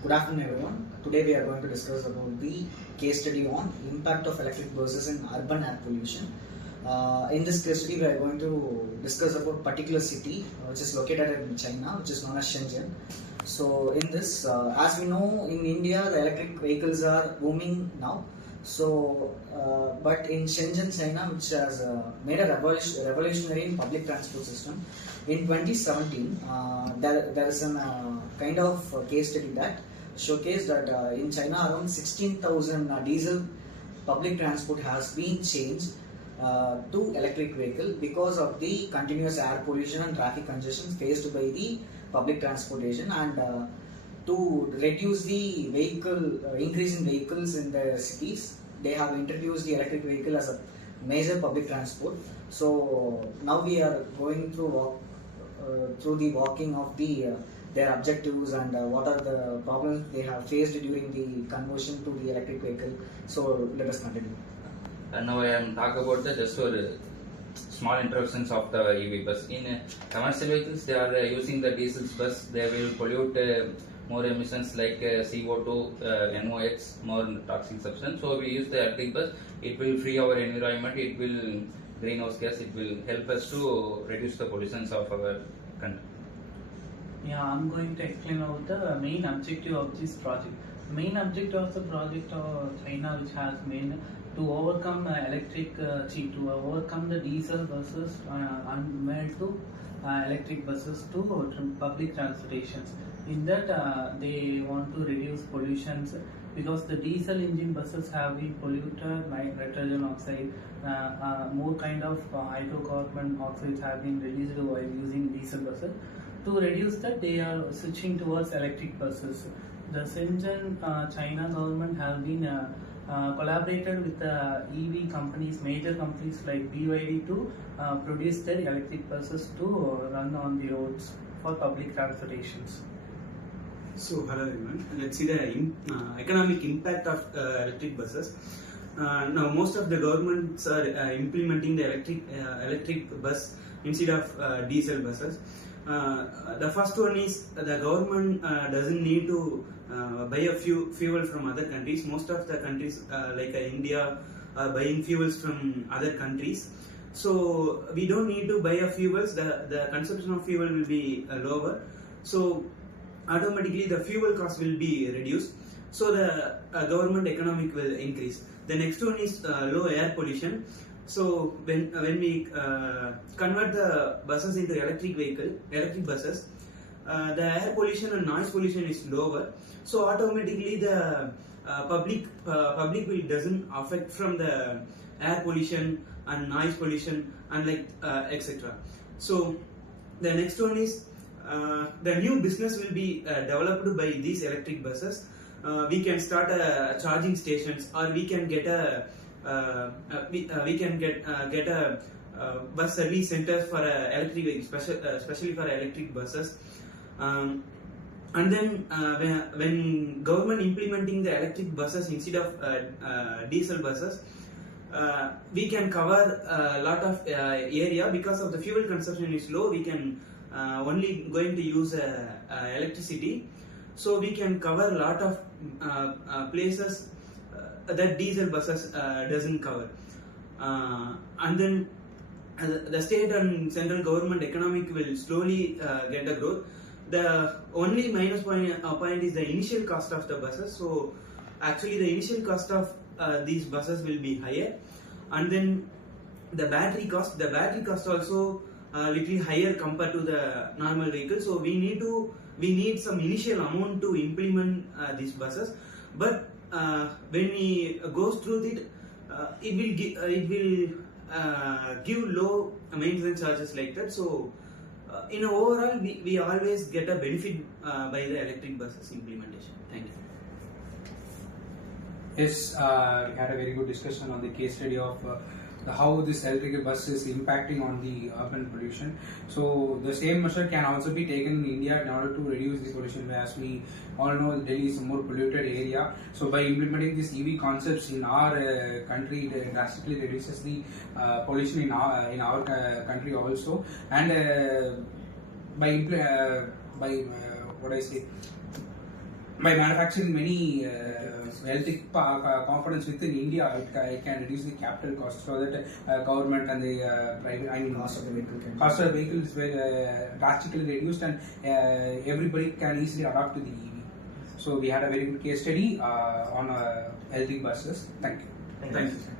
Good afternoon, everyone. Today we are going to discuss about the case study on impact of electric buses in urban air pollution. In this case study, we are going to discuss about particular city which is located in China, which is known as Shenzhen. So, in this, as we know, in India, the electric vehicles are booming now. So, but in Shenzhen, China, which has made a revolutionary in public transport system, in 2017, there is a kind of case study that showcased that in China, around 16,000 diesel public transport has been changed to electric vehicle because of the continuous air pollution and traffic congestion faced by the public transportation, and to reduce the increase in vehicles in the cities, they have introduced the electric vehicle as a major public transport. So now we are going through the walking of their objectives and what are the problems they have faced during the conversion to the electric vehicle. So let us continue. And now I am talk about the just for small introductions of the EV bus. In commercial vehicles, they are using the diesel bus. They will pollute more emissions like CO2, NOx, more toxic substance. So we use the electric bus. It will free our environment. It will greenhouse gas. It will help us to reduce the pollutions of our country. Yeah, I'm going to explain about the main objective of this project. The main objective of the project of China, which has made to overcome to overcome the diesel buses and made to electric buses to public transportations. In that, they want to reduce pollutions because the diesel engine buses have been polluted like nitrogen oxide, more kind of hydrocarbon oxides have been released while using diesel buses. To reduce that, they are switching towards electric buses. The Shenzhen China government has been collaborated with the EV companies, major companies like BYD to produce their electric buses to run on the roads for public transportations. So, hello everyone. Let's see the economic impact of electric buses. Now, most of the governments are implementing the electric bus instead of diesel buses. The first one is the government doesn't need to buy a fuel from other countries. Most of the countries like India are buying fuels from other countries. So we don't need to buy a fuels. The consumption of fuel will be lower. So automatically the fuel cost will be reduced. So the government economic will increase. The next one is low air pollution. So when we convert the buses into electric buses, the air pollution and noise pollution is lower. So automatically the public will doesn't affect from the air pollution and noise pollution and like etc. So the next one is the new business will be developed by these electric buses. We can start charging stations, or we can get a get a bus service centers for electric, especially for electric buses. And then when government implementing the electric buses instead of diesel buses, we can cover a lot of area because of the fuel consumption is low. We can only going to use electricity, so we can cover a lot of places that diesel buses doesn't cover. And then the state and central government economic will slowly get a growth. The only minus point is the initial cost of the buses. So actually the initial cost of these buses will be higher, and then the battery cost also little higher compared to the normal vehicle. So we need some initial amount to implement these buses, but when we go through it, it will give low maintenance charges like that. So in overall, we always get a benefit by the electric buses implementation. Thank you. Yes, we had a very good discussion on the case study of how this electric bus is impacting on the urban pollution. So the same measure can also be taken in India in order to reduce the pollution. As we all know, Delhi is a more polluted area. So by implementing these EV concepts in our country, it drastically reduces the pollution in our country also. And by by manufacturing many electric components within India, it can reduce the capital cost, so that government and the private, Cost of the vehicle can cost of the vehicle is drastically reduced, and everybody can easily adapt to the EV. So we had a very good case study on electric buses. Thank you. Thank you.